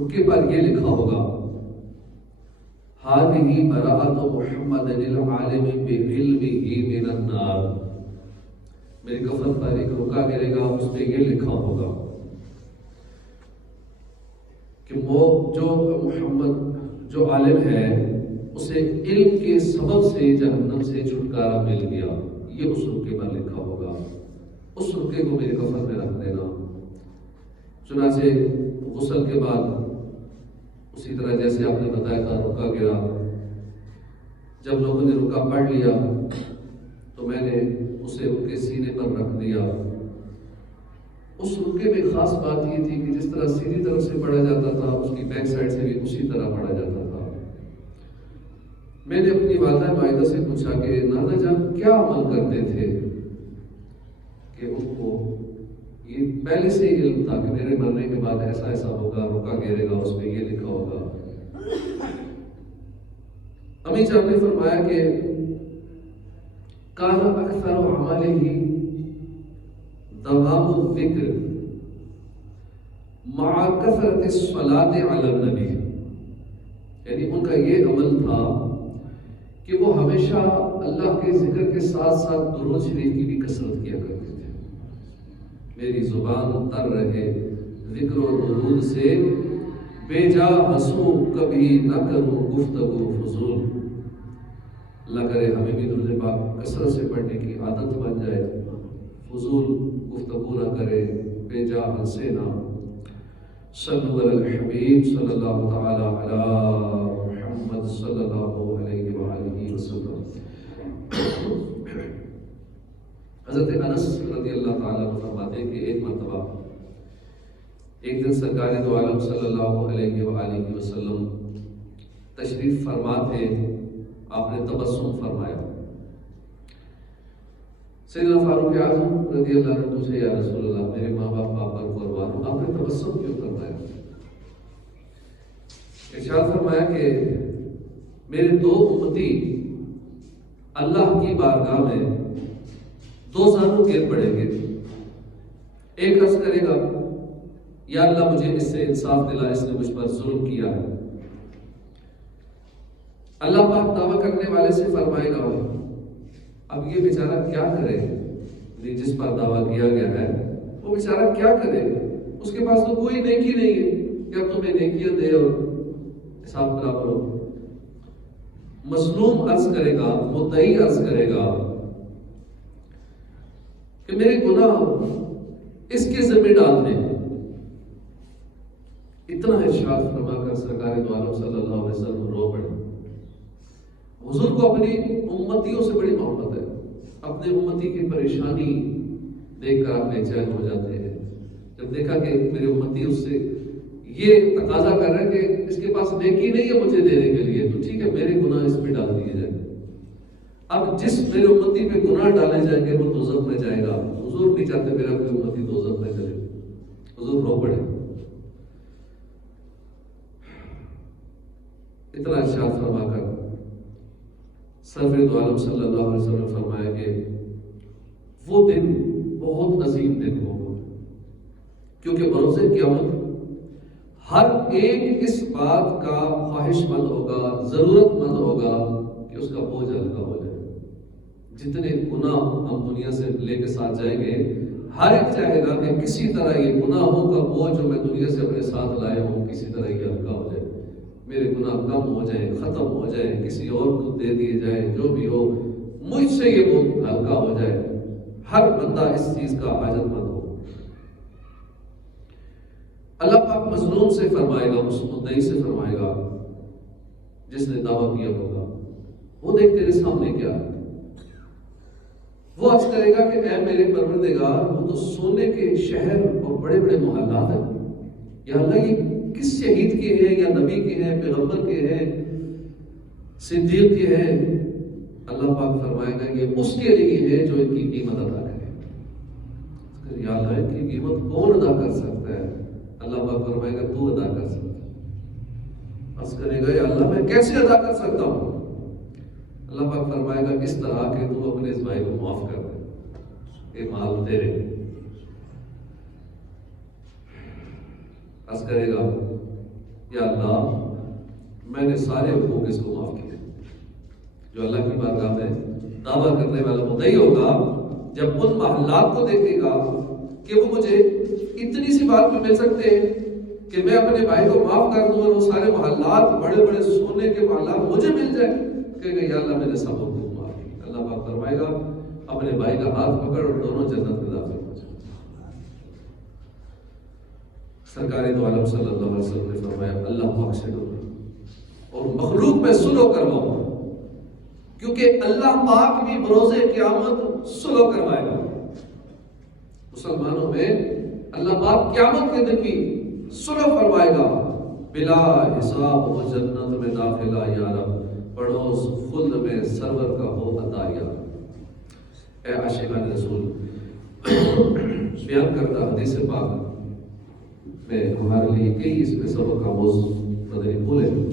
رکے پر یہ لکھا ہوگا ہذہ براءۃ محمد العالم بعلمہ من النار، میرے کفن پر ایک رکا گرے گا، اس پہ یہ لکھا ہوگا کہ وہ جو محمد جو عالم ہے اسے علم کے سبب سے جہنم سے چھٹکارا مل گیا، یہ اس رکے پر لکھا ہوگا، اس رکے کو میرے کفن میں رکھ دینا۔ چنانچہ غسل کے بعد اسی طرح جیسے آپ نے بتایا تھا رکا گرا، جب لوگوں نے رکا پڑھ لیا تو میں نے اسے ان کے سینے پر رکھ دیا۔ اس رکے میں خاص بات یہ تھی کہ جس طرح سیدھی طرف سے پڑھا جاتا تھا اس کی بیک سائڈ سے بھی اسی طرح پڑھا جاتا تھا۔ میں نے اپنی والدہ معاہدہ سے پوچھا کہ نانا جان کیا عمل کرتے تھے کہ ان کو یہ پہلے سے ہی علم تھا کہ میرے مرنے کے بعد ایسا ایسا ہوگا، رکا گرے گا، اس میں یہ لکھا ہوگا۔ امی جان نے فرمایا کہ کان اکثر اعمالہ دوام الذکر مع کثرت الصلاۃ علی النبی، یعنی ان کا یہ عمل تھا کہ وہ ہمیشہ اللہ کے ذکر کے ساتھ ساتھ درود شریف کی بھی کثرت کیا کرتے تھے۔ میری زبان تر رہے ذکر و درود سے، بے جا ہنسوں کبھی نہ کروں گفتگو فضول۔ اللہ کرے ہمیں بھی درود پاک کثرت سے پڑھنے کی عادت بن جائے، فضول گفتگو نہ کرے، بے جا ہنسے نہ۔ صلو علی الحبیب صلی اللہ تعالی علی محمد صلی اللہ علیہ وآلہ وسلم۔ حضرت انس رضی اللہ تعالیٰ عنہ فرماتے ہیں کہ ایک مرتبہ ایک دن سرکار دو عالم صلی اللہ علیہ وآلہ وسلم تشریف فرما تھے، آپ نے تبسم فرمایا۔ سیدنا فاروق اعظم رضی اللہ عنہ پوچھے یا رسول اللہ میرے ماں باپ آپ پر قربان، آپ نے تبسم کیوں فرمایا؟ ارشاد فرمایا کہ میرے دو امتی اللہ کی بارگاہ میں دو زانوں گر پڑیں گے، ایک عرض کرے گا یا اللہ مجھے اس سے انصاف دلا، اس نے مجھ پر ظلم کیا ہے۔ اللہ پاک دعویٰ کرنے والے سے فرمائے گا اب یہ بیچارہ کیا کرے، جس پر دعویٰ کیا گیا ہے وہ بیچارہ کیا کرے، اس کے پاس تو کوئی نیکی نہیں ہے کہ اب تمہیں نیکیاں دے اور حساب برابر ہو۔ مظلوم عرض کرے گا، مدعی عرض کرے گا کہ میرے گناہ اس کے ذمہ ڈال دیں۔ اتنا ارشاد فرما کر سرکار دو عالم صلی اللہ علیہ وسلم رو پڑے۔ حضور کو اپنی امتیوں سے بڑی محبت ہے، اپنے امتی کی پریشانی دیکھ کر آپ بے چین ہو جاتے ہیں۔ جب دیکھا کہ میرے امتی اس سے یہ تقاضا کر رہے ہیں کہ اس کے پاس نیکی نہیں ہے مجھے دینے کے لیے، تو ٹھیک ہے میرے گناہ اس پہ ڈال دیے جائیں۔ اب جس میرے امتی پہ گناہ ڈالے جائیں گے وہ دوزخ میں جائے گا۔ حضور نہیں چاہتے میرا کوئی امتی دوزخ میں چلے۔ حضور رو پڑے۔ اتنا ارشاد فرما کر سرور دو عالم صلی اللہ علیہ وسلم نے فرمایا کہ وہ دن بہت عظیم دن ہوگا، کیونکہ بروز قیامت ہر ایک اس بات کا خواہش مند ہوگا، ضرورت مند ہوگا کہ اس کا بوجھ ہلکا ہو جائے۔ جتنے گناہ ہم دنیا سے لے کے ساتھ جائیں گے، ہر ایک چاہے گا کہ کسی طرح یہ گناہوں کا بوجھ جو میں دنیا سے اپنے ساتھ لائے ہوں کسی طرح یہ ہلکا ہو جائے، میرے گناہ کم ہو جائیں، ختم ہو جائیں، کسی اور کو دے دیے جائیں، جو بھی ہو مجھ سے یہ بوجھ ہلکا ہو جائے۔ ہر بندہ اس چیز کا حاجت مند ہو۔ اللہ پاک مظلوم سے فرمائے گا، اس مدعی سے فرمائے گا جس نے دعویٰ کیا ہوگا، وہ دیکھ تیرے سامنے کیا ہے۔ وہ عرض کرے گا کہ اے میرے پروردگار وہ تو سونے کے شہر اور بڑے بڑے محلات ہیں، یا اللہ یہ کس شہید کے ہیں یا نبی کے ہیں، پیغمبر کے ہیں، صدیق کے ہیں؟ اللہ پاک فرمائے گا یہ اس کے لیے ہے جو ان کی قیمت ادا کرے۔ یا اللہ ان کی قیمت کون ادا کر سکتا ہے؟ اللہ پاک فرمائے گا تو ادا کر سکتا ہے۔ عرض کرے گا یا اللہ میں کیسے ادا کر سکتا ہوں؟ اللہ پاک فرمائے گا اس طرح کہ تو اپنے اس بھائی کو معاف کر دے، یہ مال تیرے۔ عرض کرے گا یا اللہ میں نے سارے حقوق اس کو معاف کیے. جو اللہ کی بارگاہ میں دعویٰ کرنے والا مدعی ہوگا جب ان محلات کو دیکھے گا کہ وہ مجھے اتنی سی بات میں مل سکتے ہیں کہ میں اپنے بھائی کو معاف کر دوں اور وہ سارے محلات بڑے بڑے سونے کے محلات مجھے مل جائے کہ یا اللہ میں نے سب حقوق معاف کیے. اللہ پاک فرمائے گا اپنے بھائی کا ہاتھ پکڑ اور دونوں جنت میں داخل ہو جائیں. سرکار دو عالم صلی اللہ علیہ وسلم نے فرمایا اللہ پاک سے ڈرو اور مخلوق میں صلح کرواؤ کیونکہ اللہ پاک بھی بروز قیامت صلح کروائے گا. مسلمانوں میں اللہ پاک قیامت کے دن بھی صلح فرمائے گا. بلا حساب و جنت میں داخلہ یا رب پڑوس خلد میں سرور کا ہو عطا یا رب. اے عاشقان رسول بیان کرتا حدیث پاک میں ہمارے لیے کئی اس میں سبق آموز مدنی پھول ہیں.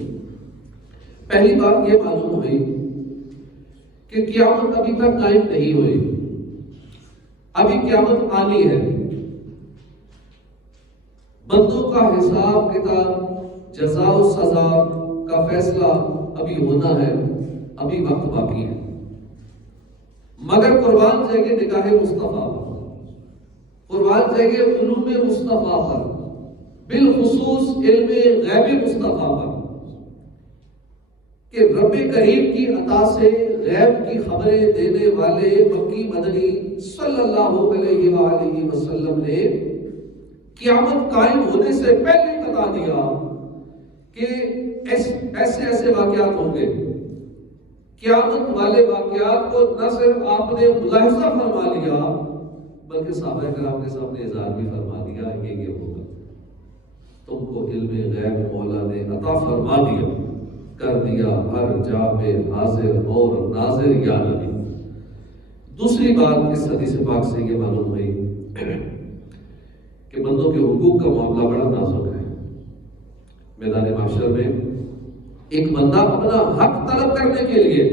پہلی بات یہ معلوم ہوئی کہ قیامت ابھی تک قائم نہیں ہوئی, ابھی قیامت آنی ہے. بندوں کا حساب کتاب جزا و سزا کا فیصلہ ابھی ہونا ہے, ابھی وقت باقی ہے. مگر قربان جائے گے نگاہ مصطفیٰ پر, قربان جائے گے علوم مصطفیٰ پر, بالخصوص علم غیب مصطفیٰ پر کہ رب کریم کی عطا سے غیب کی خبریں دینے والے مکی مدنی صلی اللہ علیہ وآلہ وسلم نے قیامت قائم ہونے سے پہلے بتا دیا کہ ایسے ایسے واقعات ہوں گے. قیامت والے واقعات کو نہ صرف آپ نے ملاحظہ فرما لیا بلکہ صحابہ کرام کے سامنے اظہار بھی فرما دیا یہ ہوگا. تم کو علم غیب مولا نے عطا فرما دیا, کر دیا ہر جا پہ حاضر اور ناظر یا نبی. دوسری بات اس حدیث پاک سے یہ معلوم ہوئی کہ بندوں کے حقوق کا معاملہ بڑا نازک ہے. میدان محشر میں ایک بندہ اپنا حق طلب کرنے کے لیے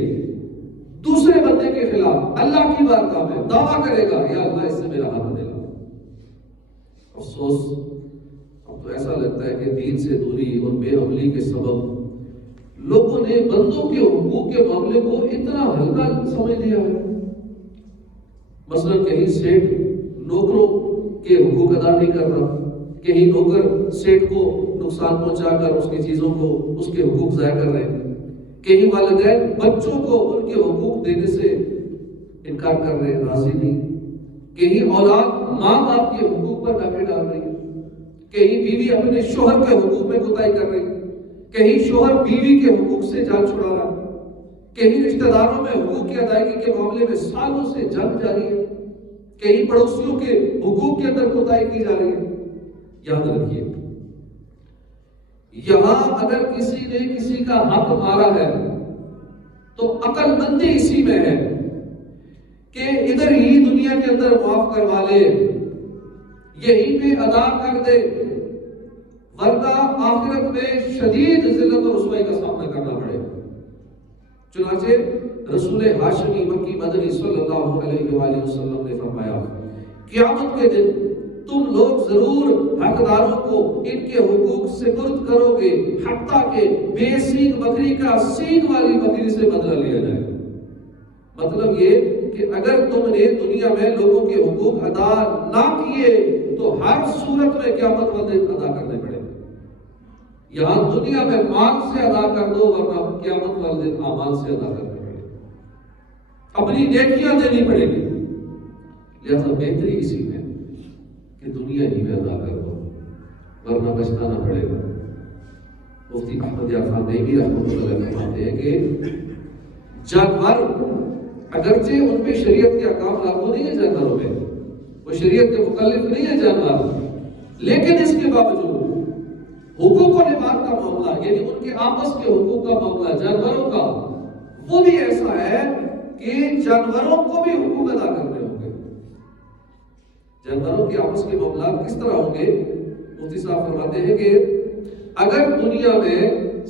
دوسرے بندے کے خلاف اللہ کی بارگاہ میں دعویٰ کرے گا یا اللہ اس سے میرا حق دے گا. افسوس اب تو ایسا لگتا ہے کہ دین سے دوری اور بے عملی کے سبب لوگوں نے بندوں کے حقوق کے معاملے کو اتنا ہلکا سمجھ لیا ہے. مثلا کہیں سیٹ نوکروں کے حقوق ادا نہیں کر رہا, کہیں نوکر سیٹ کو نقصان پہنچا کر اس کی چیزوں کو اس کے حقوق ضائع کر رہے ہیں, کہیں والدین بچوں کو ان کے حقوق دینے سے انکار کر رہے ہیں, راضی نہیں, کہیں اولاد ماں باپ کے حقوق پر ڈاکے ڈال رہی ہے, کہیں بیوی اپنے شوہر کے حقوق میں کوتاہی کر رہی ہے, کہیں شوہر بیوی کے حقوق سے جان چھڑا رہا, کہیں رشتہ داروں میں حقوق کی ادائیگی کے معاملے میں سالوں سے جنگ جاری ہے, کہیں پڑوسیوں کے حقوق کے اندر کوتاہی کی جا رہی ہے. یاد رکھیے یہاں اگر کسی نے کسی کا حق مارا ہے تو عقل مندی اسی میں ہے کہ ادھر ہی دنیا کے اندر معاف کروا لے, یہیں پہ ادا کر دے, ورنہ آخرت میں شدید ذلت اور رسوائی کا سامنا کرنا پڑے. چنانچہ رسول ہاشمی مکی مدنی صلی اللہ علیہ وآلہ وسلم نے فرمایا قیامت کے دن تم لوگ ضرور حقداروں کو ان کے حقوق سپرد کرو گے حتیٰ کہ بے سینگ بکری کا سینگ والی بکری سے بدلہ لیا جائے. مطلب یہ کہ اگر تم نے دنیا میں لوگوں کے حقوق ادا نہ کیے تو ہر صورت میں قیامت والے ادا کرنے پڑے. یہاں دنیا میں مال سے ادا کر دو ورنہ قیامت والے دن اعمال سے ادا کرنے پڑے, اپنی نیکیاں دینی پڑے گی. لہذا بہتری اسی میں کہ دنیا ہی میں ادا کر دو ورنہ پچھتانا پڑے گا. مفتی احمد یار خان نعیمی رحمۃ اللہ علیہ فرماتے ہیں کہ جانور اگرچہ ان پہ شریعت کے احکام لاگو نہیں ہے, جانوروں میں وہ شریعت کے مخالف نہیں ہے جانور, لیکن اس کے باوجود حقوق و لباس کا معاملہ یعنی ان کے آپس کے حقوق کا معاملہ جانوروں کا وہ بھی ایسا ہے کہ جانوروں کو بھی حقوق ادا کرنے ہوں گے. جانوروں کے آپس کے معاملات کس طرح ہوں گے؟ مفتی صاحب فرماتے ہیں کہ اگر دنیا میں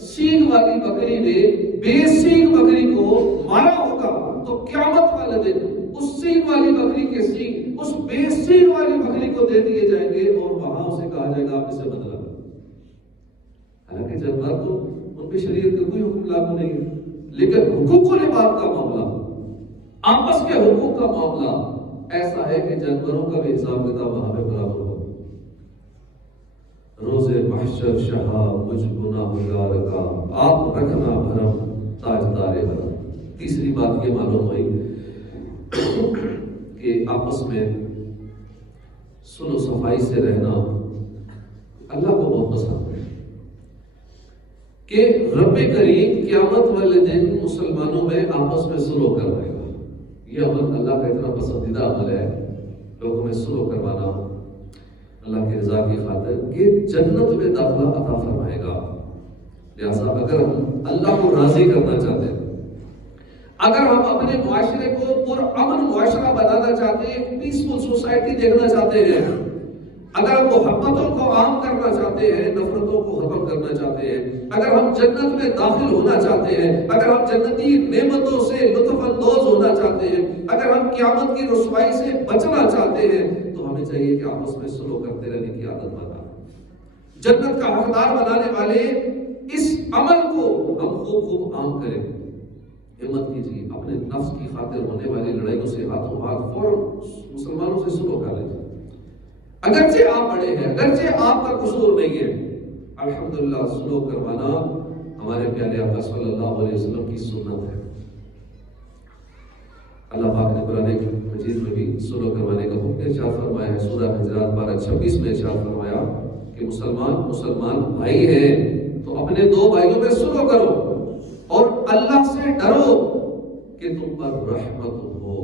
سینگ والی بکری نے بے سینگ بکری کو مارا ہوگا تو قیامت والے دن اس سینگ والی بکری کے سینگ اس بے سینگ والی بکری کو دے دیے جائیں گے اور وہاں اسے کہا جائے گا آپ اسے بدلا. حالانکہ لیکن حقوق العباد کا معاملہ، آپس کے حقوق کا معاملہ ایسا ہے کہ جانوروں کا بھی حساب کتاب وہاں پہ برابر ہو۔ روز محشر شہاب مجھ گناہگار کا، آپ رکھنا بھرم تاجدار حرم۔ تیسری بات یہ معلوم ہوئی کہ آپس میں صلح و صفائی سے رہنا اللہ کو بہت پسند ہے، کہ رب کریم قیامت والے دن مسلمانوں میں آپس میں صلح کروائے گا۔ یہ عمل اللہ کا اتنا پسندیدہ عمل ہے، لوگوں میں صلح کروانا اللہ کی رضا کی خاطر، کہ جنت میں داخلہ عطا فرمائے گا۔ لہٰذا اگر ہم اللہ کو راضی کرنا چاہتے ہیں، اگر ہم اپنے معاشرے کو پرامن معاشرہ بنانا چاہتے ہیں، پیسفل سوسائٹی دیکھنا چاہتے ہیں، اگر ہم محبتوں کو عام کرنا چاہتے ہیں، نفرتوں کو ختم کرنا چاہتے ہیں، اگر ہم جنت میں داخل ہونا چاہتے ہیں، اگر ہم جنتی نعمتوں سے لطف اندوز ہونا چاہتے ہیں، اگر ہم قیامت کی رسوائی سے بچنا چاہتے ہیں، تو ہمیں چاہیے کہ آپس میں صلح کرتے رہنے کی عادت بنا، جنت کا حقدار بنانے والے اس عمل کو ہم خوب عام کریں۔ ہمت کیجیے، اپنے نفس کی خاطر ہونے والی لڑائیوں سے ہاتھوں ہاتھ فوراً مسلمانوں سے صلح کر لیجیے، اگرچہ آپ بڑے ہیں، اگرچہ آپ کا قصور نہیں ہے، الحمدللہ صلح کروانا ہمارے پیارے آقا صلی اللہ علیہ وسلم کی سنت ہے۔ اللہ پاک نے قرآن مجید میں بھی صلح کروانے کا حکم ارشاد فرمایا ہے۔ سورہ حجرات 12:26 میں ارشاد فرمایا کہ مسلمان بھائی ہیں تو اپنے دو بھائیوں میں صلح کرو اور اللہ سے ڈرو کہ تم پر رحمت ہو۔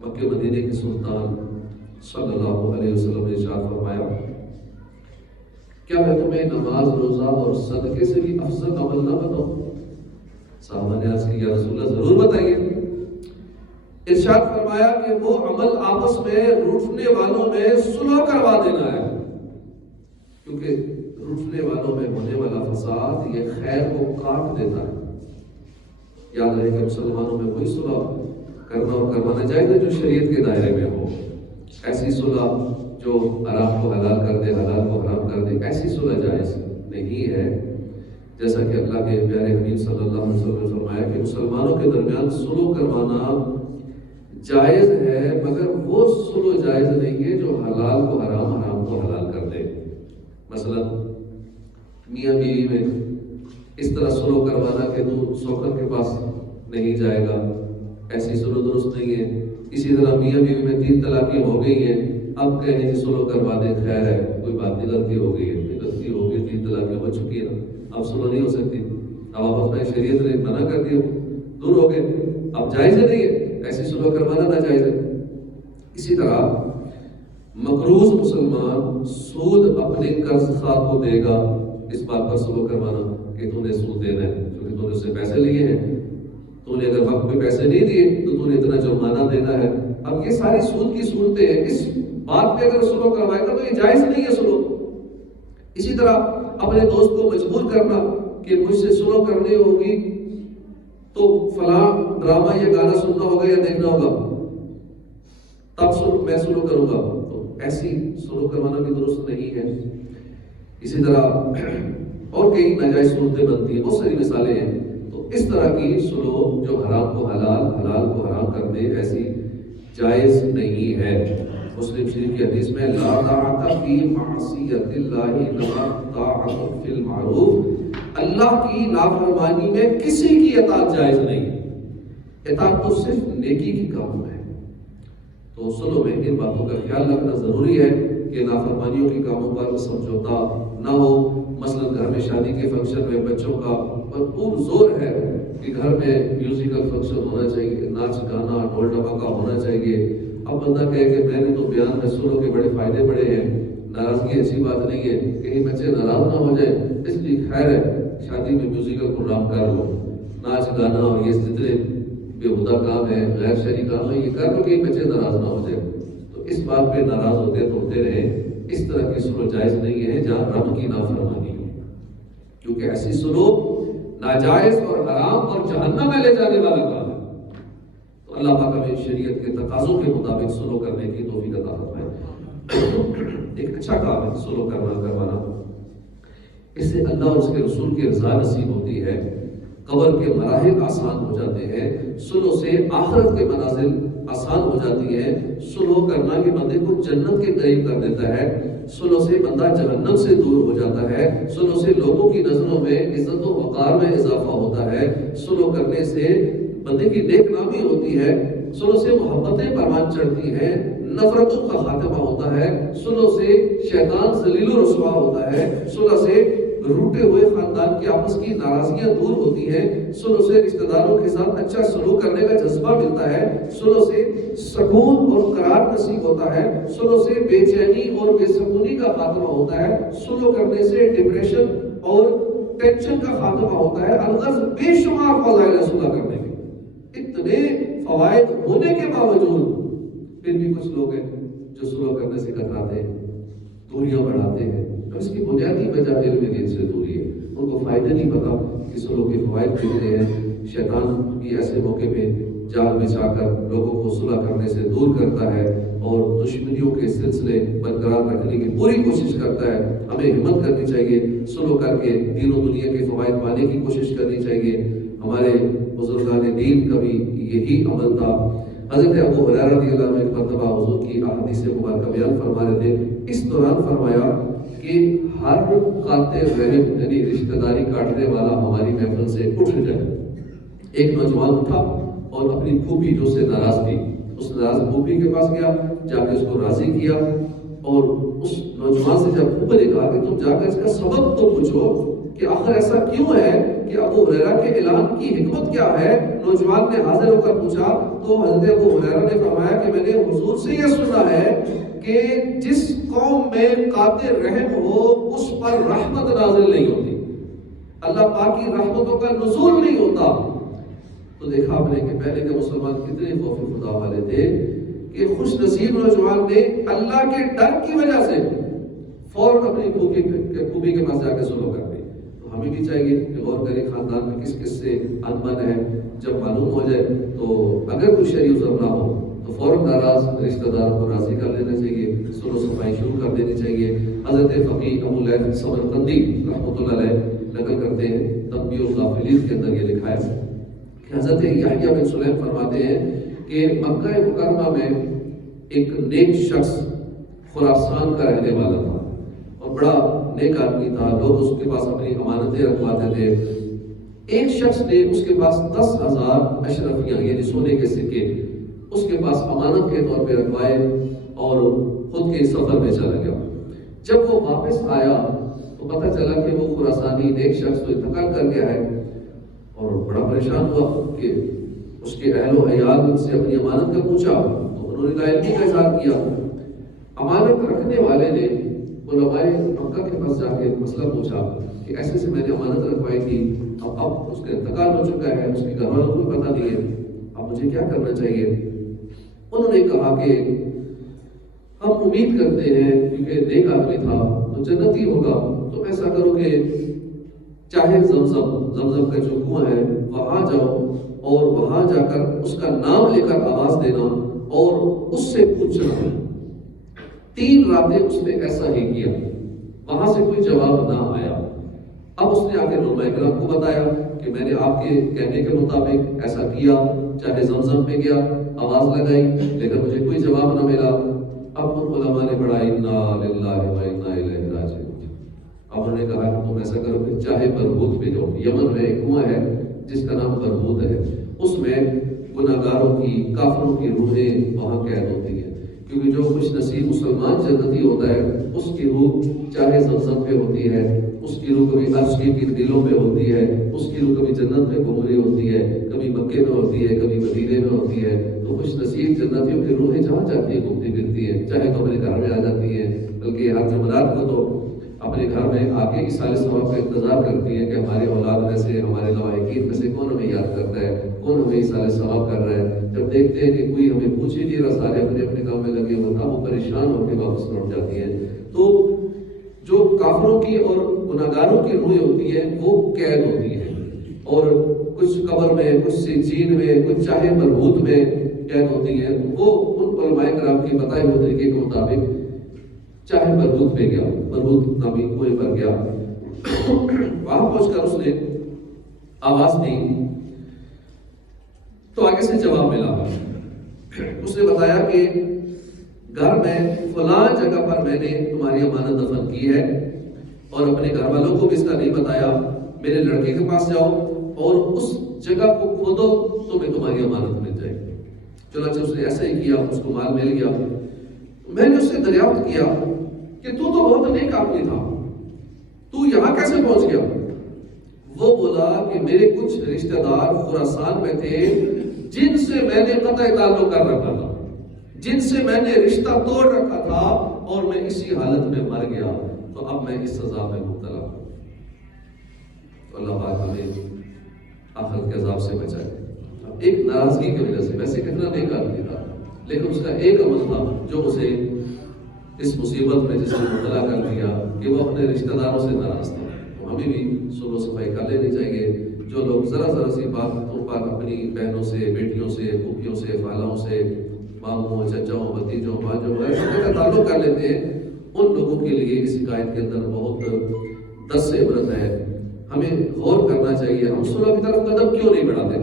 مکہ مدینے کے سلطان صلی اللہ علیہ وسلم نے ارشاد فرمایا، کیا میں تمہیں نماز، روزہ اور صدقے سے بھی افضل عمل نہ بتاؤں؟ صحابہ نے عرض کی، یا رسول اللہ ضرور بتائیے۔ ارشاد فرمایا کہ وہ عمل آپس میں روٹنے والوں میں صلح کروا دینا ہے، کیونکہ روٹنے والوں میں ہونے والا فساد یہ خیر کو کاٹ دیتا ہے۔ یاد رہے کہ مسلمانوں میں وہی صلح کرنا اور کروانا چاہیے جو شریعت کے دائرے میں ہو۔ ایسی صلح جو حرام کو حلال کر دے، حلال کو حرام کر دے، ایسی صلح جائز نہیں ہے۔ جیسا کہ اللہ کے پیارے حبیب صلی اللہ علیہ وسلم نے فرمایا کہ مسلمانوں کے درمیان صلح کروانا جائز ہے، مگر وہ صلح جائز نہیں ہے جو حلال کو حرام، حرام کو حلال کر دے۔ مثلا میاں بیوی میں اس طرح صلح کروانا کہ تو شوہر کے پاس نہیں جائے گا، ایسی صلح درست نہیں ہے۔ اسی طرح میاں بیوی میں 3 طلاقیں ہو گئی ہیں، اب کہیں کہ صلح کروا دیں، خیر ہے، کوئی بات نہیں، غلطی ہو گئی ہے، غلطی ہو گئی، 3 طلاقیں ہو چکی ہیں، اب صلح نہیں ہو سکتی، اب آپس میں شریعت نے منع کر دیا، دور ہو گئے، اب جائز نہیں ہے، ایسی صلح کروانا ناجائز ہے۔ اسی طرح مقروض مسلمان سود اپنے قرض خواہ کو دے گا، اس بات پر صلح کروانا کہ تو نے سود دینا ہے، کیونکہ تو نے اس سے پیسے لیے ہیں، تو نے اگر وقت پہ پیسے نہیں دیے تو تو نے اتنا جرمانہ دینا ہے۔ اب یہ ساری سود کی صورتیں ہیں، اس بات پہ اگر صلح کروائے گا تو یہ جائز نہیں ہے صلح۔ اسی طرح اپنے دوست کو مجبور کرنا کہ مجھ سے صلح کرنی ہوگی تو فلاں ڈرامہ یا گانا سننا ہوگا یا دیکھنا ہوگا، تب میں صلح کروں گا، تو ایسی صلح کروانا بھی درست نہیں ہے۔ اسی طرح اور کئی ناجائز صورتیں بنتی ہیں، بہت ساری مثالیں ہیں۔ تو اس طرح کی صلح جو حرام کو حلال، حلال کو حرام کر دے، ایسی جائز نہیں ہے۔ مسلم شریف کی حدیث میں لا طاعت فی معصیت اللہ انما طاعت فی المعروف، اللہ کی نافرمانی میں کسی کی اطاعت جائز نہیں ہے، اطاعت تو صرف نیکی کی کام ہے۔ تو صلح میں ان باتوں کا خیال رکھنا ضروری ہے کہ نافرمانیوں کے کاموں پر سمجھوتا نہ ہو۔ مثلا گھر میں شادی کے فنکشن میں بچوں کا بھرپور زور ہے کہ گھر میں میوزیکل فنکشن ہونا چاہیے، ناچ گانا ڈھول ڈھماکہ ہونا چاہیے۔ اب بندہ کہے کہ میں نے تو بیان میں صلح کے بڑے فائدے پڑے ہیں، ناراضگی ایسی بات نہیں ہے، کہیں بچے ناراض نہ ہو جائیں، اس لیے خیر ہے شادی میں میوزیکل پروگرام کر لو، ناچ گانا اور یہ جتنے بےہودہ کام ہے، غیر شرعی کام ہے، یہ کر لو کہ بچے ناراض نہ ہو جائے۔ تو اس بات پہ ناراض ہوتے رہے، اس طرح کی صلح جائز نہیں ہے جہاں رب کی نافرمانی ہو، کیونکہ ایسی صلح ناجائز اور حرام اور جہنم میں لے جانے والا کام ہے۔ تو اللہ پاک ہمیں شریعت کے تقاضوں کے مطابق صلح کرنے کی توفیق عطا فرمائے۔ ایک اچھا کام ہے صلح کروانا، اس سے اللہ اور اس کے رسول کی رضا نصیب ہوتی ہے۔ قبر کے مراحل آسان ہو جاتے ہیں، صلح سے آخرت کے منازل آسان ہو جاتی ہیں۔ صلح کرنا کہ بندے کو جنت کے قریب کر دیتا ہے، صلح سے بندہ جہنم سے دور ہو جاتا ہے، صلح سے لوگوں کی نظروں میں عزت و وقار میں اضافہ ہوتا ہے، صلح کرنے سے بندے کی نیک نامی ہوتی ہے، صلح سے محبتیں پروان چڑھتی ہیں، نفرتوں کا خاتمہ ہوتا ہے، صلح سے شیطان ذلیل و رسوا ہوتا ہے، صلح سے روٹے ہوئے خاندان کی آپس کی ناراضگیاں دور ہوتی ہیں، صلح سے رشتہ داروں کے ساتھ اچھا سلوک کرنے کا جذبہ ملتا ہے، صلح سے سکون اور قرار نصیب ہوتا ہے، صلح سے بے چینی اور بے سکونی کا خاتمہ ہوتا ہے، صلح کرنے سے ڈپریشن اور ٹینشن کا خاتمہ ہوتا ہے۔ الغرض بے شمار فضائل صلح کرنے کے، اتنے فوائد ہونے کے باوجود پھر بھی کچھ لوگ ہیں جو صلح کرنے سے کتراتے ہیں، دوریاں بڑھاتے ہیں۔ اس کی بنیادی وجہ علم دین سے دوری ہے، ان کو فائدے نہیں پتا کہ صلح کے فوائد کتنے ہیں۔ شیطان بھی ایسے موقع پہ جال بچھا کر لوگوں کو صلح کرنے سے دور کرتا ہے اور دشمنیوں کے سلسلے برقرار رکھنے کی پوری کوشش کرتا ہے۔ ہمیں ہمت کرنی چاہیے، صلح کر کے دین و دنیا کے فوائد پانے کی کوشش کرنی چاہیے۔ ہمارے بزرگان دین کا بھی یہی عمل تھا۔ حضرت ابو ہریرہ رضی اللہ عنہ ایک مرتبہ حضور کی احادیث مبارکہ بیان فرما رہے تھے، اس دوران فرمایا کہ ہر قاطع رحم یعنی رشتہ داری کاٹنے والا ہماری محفل سے اٹھ جائے۔ ایک نوجوان اٹھا اور اپنی پھوپھی جو سے ناراض تھی، اس ناراض پھوپھی کے پاس گیا، جا کے اس کو راضی کیا، اور اس نوجوان سے جب پھوپھی نے کہا کہ تم جا کر اس کا سبب تو پوچھو کہ آخر ایسا کیوں ہے کہ ابو ہریرہ کے اعلان کی حکمت کیا ہے۔ نوجوان نے حاضر ہو کر پوچھا تو حضرت ابو ہریرہ نے فرمایا کہ میں نے حضور سے یہ سنا ہے کہ جس قوم میں قاطع رحم ہو اس پر رحمت نازل نہیں ہوتی، اللہ پاک کی رحمتوں کا نزول نہیں ہوتا۔ تو دیکھا آپ نے کہ پہلے کے مسلمان کتنے خوف خدا والے تھے کہ خوش نصیب نوجوان نے اللہ کے ڈر کی وجہ سے فوراً اپنی پھوپھی کے پاس جا کے صلح کر دی۔ تو ہمیں بھی چاہیے کہ غور کریں خاندان میں کس کس سے انبن ہے، جب معلوم ہو جائے تو اگر کوئی شرعی عذر نہ ہو تو فوراً ناراض رشتہ داروں کو راضی کر لینا چاہیے، صلح صفائی شروع کر دینی چاہیے۔ حضرت فقیہ ابو لیث سمرقندی رحمۃ اللہ علیہ نقل کرتے ہیں، تنبیہ الغافلین کے اندر یہ لکھا ہے کہ حضرت یحییٰ بن سلیم فرماتے ہیں کہ مکہ مکرمہ میں ایک نیک شخص خراسان کا رہنے والا تھا اور بڑا نیک آدمی تھا، لوگ اس کے پاس اپنی امانتیں رکھواتے تھے۔ ایک شخص نے اس کے پاس 10,000 اشرفیاں یعنی سونے کے سکے اس کے پاس امانت کے طور پہ رکھوائے اور خود کے سفر میں چلا گیا۔ جب وہ واپس آیا تو پتہ چلا کہ وہ خراسانی نیک شخص تو انتقال کر گیا ہے، اور بڑا پریشان ہوا کہ اس کے اہل و عیال سے اپنی امانت کا پوچھا تو انہوں نے لاعلمی کا اظہار کیا۔ امانت رکھنے والے نے علماء مکہ کے پاس جا کے مسئلہ پوچھا کہ ایسے سے میں نے امانت رکھوائی تھی، اب اس کا انتقال ہو چکا ہے، اس کے گھر والوں کو بھی پتہ نہیں ہے، اب مجھے کیا کرنا چاہیے؟ انہوں نے کہا کہ ہم امید کرتے ہیں کیونکہ نیک آدمی تھا تو جنتی ہوگا، تم ایسا کرو کہ چاہے زمزم کا جو کنواں ہے وہاں جاؤ اور وہاں جا کر اس کا نام لے کر آواز دینا اور اس سے پوچھنا۔ 3 راتیں اس نے ایسا ہی کیا، وہاں سے کوئی جواب نہ آیا۔ اب اس نے آ کے علماء کرام کو بتایا کہ میں نے آپ کے کہنے کے مطابق ایسا کیا، چاہے زمزم پہ گیا، آواز لگائی، لیکن مجھے کوئی جواب نہ ملا۔ اب ان علماء نے پڑھا انا للہ و انا الیہ راجعون۔ اب انہوں نے کہا کہ تم ایسا کرو کہ چاہے برہوت پہ جاؤ، یمن میں ایک کنواں ہے جس کا نام برہوت ہے، اس میں گناہگاروں کی کافروں کی روحیں وہاں قید ہوتی ہیں، کیونکہ جو خوش نصیب مسلمان جنتی ہوتا ہے اس کی روح چاہے زمزم پہ ہوتی ہے، اس کی روح کبھی عرش کی دلوں میں ہوتی ہے، اس کی روح کبھی جنت میں گھوم رہی ہوتی ہے، کبھی مکے میں ہوتی ہے، کبھی مدینے میں ہوتی ہے۔ تو خوش نصیب جنتیوں کی روحیں جہاں جاتی ہیں گھومتی پھرتی ہیں، چاہے تو اپنے گھر میں آ جاتی ہیں، بلکہ ہر جمعرات کو تو اپنے گھر میں آ کے اصال ثواب کا انتظار کرتی ہے کہ ہماری اولاد میں سے، ہمارے لواحقین میں سے کون ہمیں یاد کرتا ہے، کون ہمیں اصال ثواب کر رہا ہے۔ جب دیکھتے ہیں کہ کوئی ہمیں پوچھ ہی نہیں رہا، سارے اپنے اپنے کام میں لگے ہوئے ہیں، وہ پریشان ہو کے واپس لوٹ جاتی ہیں۔ تو جو کافروں کی اور گناہگاروں کی روحیں ہوتی ہیں وہ قید ہوتی ہیں، اور کچھ قبر میں، کچھ سجین میں، کچھ چاہے برہوت میں قید ہوتی ہیں۔ وہ ان علماء کرام کی بتائے ہوئے طریقے کے مطابق چاہے برہوت پہ گیا، برہوت نامی کنویں پر گیا، وہاں پہنچ کر اس نے آواز دی تو آگے سے جواب ملا. اس نے بتایا کہ گھر میں فلاں جگہ پر میں نے تمہاری امانت دفن کی ہے اور اپنے گھر والوں کو بھی اس کا نہیں بتایا. میرے لڑکے کے پاس جاؤ اور اس جگہ کو کھودو تو میں تمہاری امانت مل جائے گی. چنانچہ اس نے ایسا ہی کیا, اس کو مال مل گیا. میں نے اس سے دریافت کیا کہ تو بہت نیک آدمی تھا, تو یہاں کیسے پہنچ گیا؟ وہ بولا کہ میرے کچھ رشتہ دار خراسان میں تھے جن سے میں نے قطع تعلق کر رکھا تھا, جن سے میں نے رشتہ توڑ رکھا تھا, اور میں اسی حالت میں مر گیا, تو اب میں اس سزا میں مبتلا ہوں. تو اللہ پاک ہمیں آخرت کے عذاب سے بچائے. ایک ناراضگی کی وجہ سے, ویسے کتنا نیک آدمی تھا, لیکن اس کا ایک عمل تھا جو اسے اس مصیبت میں جس نے مبتلا کر دیا کہ وہ اپنے رشتہ داروں سے ناراض تھا. تو ہمیں بھی صلح و صفائی کر لینی چاہیے. جو لوگ ذرا سی باتوں پر اپنی بہنوں سے, بیٹیوں سے, پھوپھیوں سے, خالوں سے, ماموں, چچاؤں, بھتیجوں, بھانجوں کا تعلق کر لیتے ہیں, ان لوگوں کے لیے اس حکایت کے اندر بہت دس سے عبرت ہے. ہمیں غور کرنا چاہیے, ہم صلح کی طرف قدم کیوں نہیں بڑھاتے؟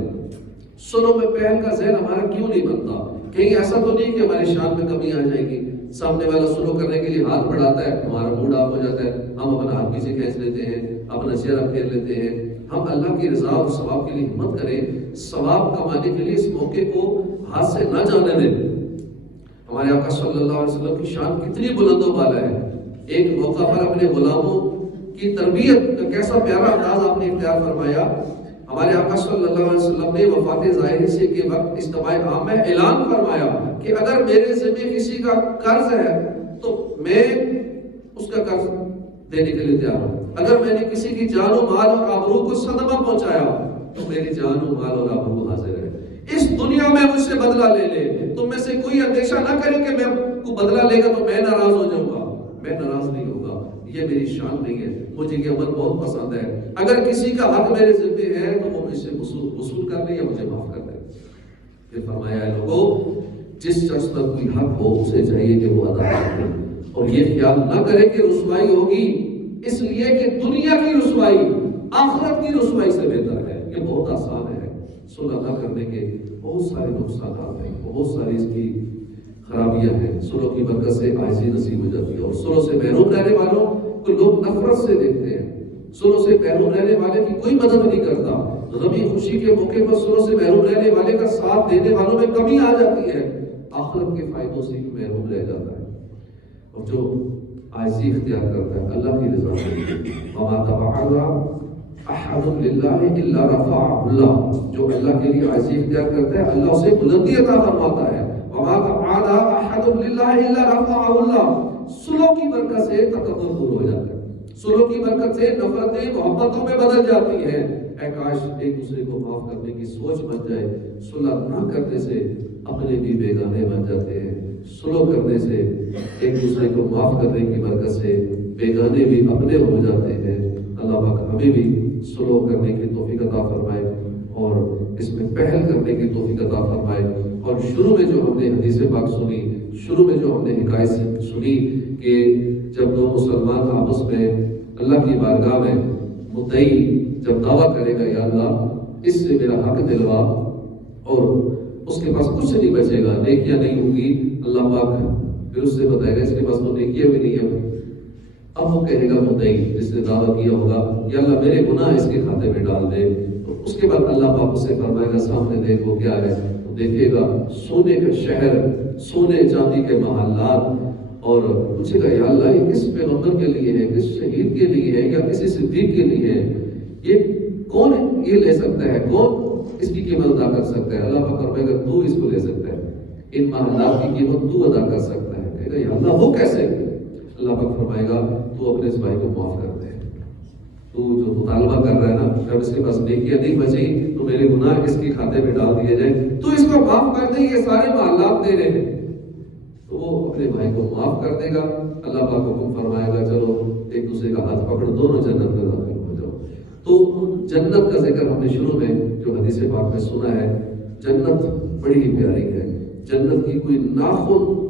صلح میں پہل کا ذہن ہمارا کیوں نہیں بنتا؟ کہیں ایسا تو نہیں کہ ہماری شان میں کمی آ جائے گی, سامنے والا صلح کرنے کے لیے ہاتھ بڑھاتا ہے, ہمارا موڈ آف ہو جاتا ہے, ہم اپنا ہاتھ پیچھے کھینچ لیتے ہیں, اپنا چہرہ پھیر لیتے ہیں. ہم اللہ کی رضا اور ثواب کے لیے ہمت کریں, ثواب کمانے کے لیے اس موقع کو ہاتھ سے نہ جانے دیں. ہمارے آقا صلی اللہ علیہ وسلم کی شان کتنی بلند و بالا ہے. ایک موقع پر اپنے غلاموں کی تربیت کا کیسا پیارا انداز آپ نے اختیار فرمایا. ہمارے آقا صلی اللہ علیہ وسلم نے وفات ظاہری سے کے وقت اجتماع عام میں اعلان فرمایا کہ اگر میرے ذمہ کسی کا قرض ہے تو میں اس کا قرض دینے کے لیے تیار ہوں. اگر میں نے کسی کی جان و مال اور آبرو کو صدمہ پہنچایا تو میری جان و مال اور آبرو حاضر ہے. اس دنیا میں مجھ سے بدلہ لے لے, تم میں سے کوئی اندیشہ نہ کرے کہ میں کو بدلہ لے گا تو میں ناراض ہو جاؤں گا. میں ناراض نہیں ہوگا, یہ میری شان نہیں ہے. مجھے یہ عمل بہت پسند ہے. اگر کسی کا حق میرے ذمہ ہے تو وہ مجھ سے وصول کر لے یا مجھے معاف کر دے. پھر فرمایا ہے لوگوں, جس شخص پر کوئی حق ہو اسے چاہیے کہ وہ ادا کرے, اور یہ خیال نہ کرے کہ رسوائی ہوگی, اس لیے کہ دنیا کی رسوائی آخرت کی رسوائی سے بہتر ہے. یہ بہت آسان ہے. صلح نہ کرنے کے بہت سارے نقصانات ہیں, بہت ساری اس کی خرابیاں ہیں. صلح کی برکت سے عاجزی نصیب ہو جاتی ہے, اور صلح سے محروم رہنے والوں کو لوگ نفرت سے دیکھتے ہیں. صلح سے محروم رہنے والے کی کوئی مدد نہیں کرتا. غمی خوشی کے موقع پر صلح سے محروم رہنے والے کا ساتھ دینے والوں میں کمی آ جاتی ہے. آخرت کے فائدوں سے محروم رہ جاتا ہے. اور جو عاجزی اختیار کرتا ہے اللہ کی رضا سے, وما تبعد احد للہ الا رفعہ اللہ, جو اللہ کے لیے عاجزی اختیار کرتا ہے اللہ اسے بلندی عطا فرماتا ہے. وما تبعد احد للہ الا رفعہ اللہ. صلح کی برکت سے تکبر دور ہو جاتا ہے. صلح کی برکت سے نفرتیں محبتوں میں بدل جاتی ہیں. اے کاش ایک دوسرے کو معاف کرنے کی سوچ بن جائے. صلح نہ کرنے سے اپنے بھی بیگانے بن جاتے ہیں. صلح کرنے سے ایک دوسرے کو معاف کرنے کی برکت سے بیگانے بھی اپنے ہو جاتے ہیں. اللہ پاک ہمیں بھی صلح کرنے کی توفیق عطا فرمائے اور اس میں پہل کرنے کی توفیق عطا فرمائے. اور شروع میں جو ہم نے حدیث پاک سنی, شروع میں جو ہم نے حکایت سنی کہ جب دو مسلمان آپس میں اللہ کی بارگاہ میں مدعی جب دعویٰ کرے گا یا اللہ اس سے میرا حق دلوا, اور اس کے پاس کچھ نہیں بچے گا, نیکیاں نہیں ہوں گی, اللہ پاک پھر اس سے بتائے گا اس کے پاس تو نیکیاں بھی نہیں ہے. اب وہ کہے گا مدعی جس نے دعویٰ کیا ہوگا یا اللہ میرے گناہ اس کے کھاتے میں ڈال دے. تو اس کے بعد اللہ پاک اسے فرمائے گا سامنے دیکھو کیا ہے. دیکھے گا سونے کا شہر, سونے چاندی کے محلات, اور پوچھے گا یا اللہ یہ کس پیغمبر کے لیے ہے, کس شہید کے لیے ہے, یا کسی صدیق کے لیے ہے, یہ کون یہ لے سکتا ہے, کون اس کی قیمت ادا کر سکتا ہے. اللہ پاک فرمائے گا تو اس کو لے سکتا ہے, ان محلات کی قیمت تو ادا کر سکتا ہے. کہے گا یا اللہ وہ کیسے؟ اللہ پاک فرمائے گا تو اپنے اس بھائی کو معاف کر دے. تو جو مطالبہ کر رہا ہے نا, جب اس کے پاس نیکیاں نہیں بچی تو میرے گناہ اس کے کھاتے میں ڈال دیے جائیں, تو اس کو معاف کر دے, یہ سارے محلات دے رہے ہیں. تو وہ اپنے بھائی کو معاف کر دے گا. اللہ پاک حکم فرمائے گا چلو ایک دوسرے کا ہاتھ پکڑ, دونوں جنت میں داخل ہو جاؤ. تو جنت کا ذکر ہم نے شروع میں جو حدیث پاک میں سنا ہے, جنت بڑی ہی پیاری ہے. جنت کی کوئی ناخن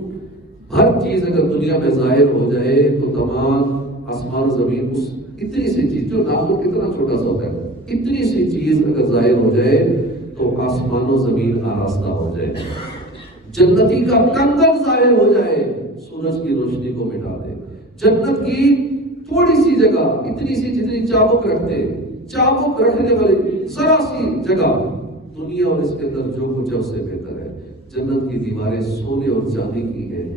ہر چیز اگر دنیا میں ظاہر ہو جائے تو تمام آسمان و زمین اس اتنی سی چیز جو ناخن کتنا چھوٹا سا ہوتا ہے, اتنی سی چیز اگر ظاہر ہو جائے تو آسمان و زمین آراستہ ہو جائے. جنتی کا کنگن ظاہر ہو جائے سورج کی روشنی کو مٹا دے. جنت کی تھوڑی سی جگہ اتنی سی جتنی چابک رکھتے، چابک رکھنے والی ذرا سی جگہ، دنیا اور اس کے اندر جو کچھ ہے اس سے بہتر ہے. جنت کی دیواریں سونے اور چاندی کی ہیں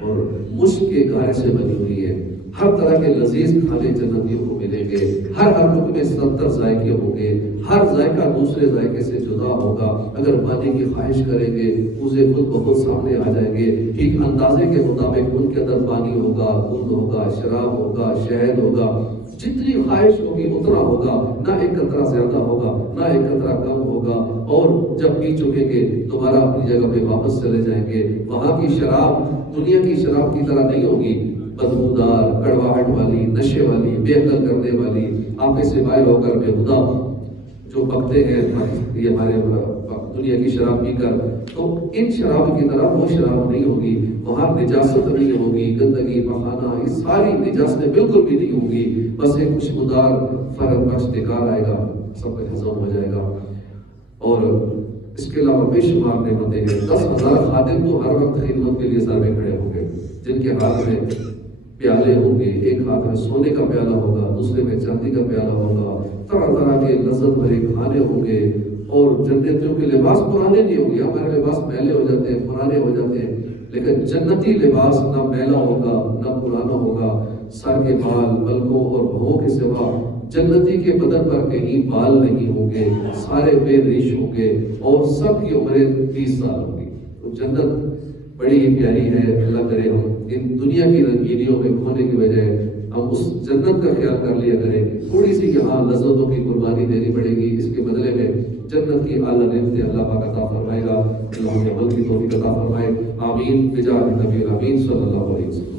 اور مشک کے گارے سے بنی ہوئی ہے. ہر طرح کے لذیذ کھانے جنتیوں کو ملیں گے. ہر لقمے میں 70 ذائقے ہوں گے. ہر ذائقہ دوسرے ذائقے سے جدا ہوگا. اگر پانی کی خواہش کریں گے اسے خود بخود سامنے آ جائیں گے. ٹھیک اندازے کے مطابق ان کے اندر پانی ہوگا، دودھ ہوگا، شراب ہوگا، شہد ہوگا. جتنی خواہش ہوگی اتنا ہوگا. نہ ایک قطرہ زیادہ ہوگا نہ ایک قطرہ کم ہوگا. اور جب پی چکیں گے دوبارہ اپنی جگہ پہ واپس چلے جائیں گے. وہاں کی شراب دنیا کی شراب کی طرح نہیں ہوگی، بدبودار، کڑواہٹ والی، نشے والی، بے عقل کرنے والی. آپ سے باہر ہو کر بےہودہ جو بکتے ہیں یہ ہمارے دنیا کی شراب پی کر، تو ان شراب کی طرح وہ شراب نہیں ہوگی. وہاں نجاست نہیں ہوگی، گندگی، پخانہ، یہ ساری نجاستیں بالکل بھی نہیں ہوگی. بس ایک خوشبودار فرق بخش نکال آئے گا، سب کا ہضم ہو جائے گا. اور اس کے علاوہ بے شمار نعمتیں ہیں. 10,000 خادم تو ہر وقت خدمت کے لیے سر میں کھڑے ہوں گے، جن کے ہاتھ میں پیالے ہوں گے. ایک ہاتھ میں سونے کا پیالہ ہوگا، دوسرے میں چاندی کا پیالہ ہوگا. طرح طرح کے لذت بھرے کھانے ہوں گے. اور جنتیوں کے لباس پرانے نہیں ہوں گے. ہمارے لباس میلے ہو جاتے ہیں، پرانے ہو جاتے ہیں، لیکن جنتی لباس نہ میلا ہوگا نہ پرانا ہوگا. سر کے بال، پلکوں اور بھووں کے سوا جنتی کے بدن پر کہیں بال نہیں ہوں گے. سارے بے ریش ہوں گے اور سب کی عمریں 30 سال ہوگی. تو جنت بڑی ہی پیاری ہے. اللہ کرے ہم ان دنیا کی رنگینیوں میں کھونے کی بجائے ہم اس جنت کا خیال کر لیا کریں. تھوڑی سی یہاں لذتوں کی قربانی دینی پڑے گی، اس کے بدلے میں جنت کی اعلیٰ نعمتیں اللہ پاک عطا فرمائے گا. اللہ ہمیں عمل کی توفیق عطا فرمائے. آمین بجاہ نبی الامین صلی اللہ علیہ وسلم.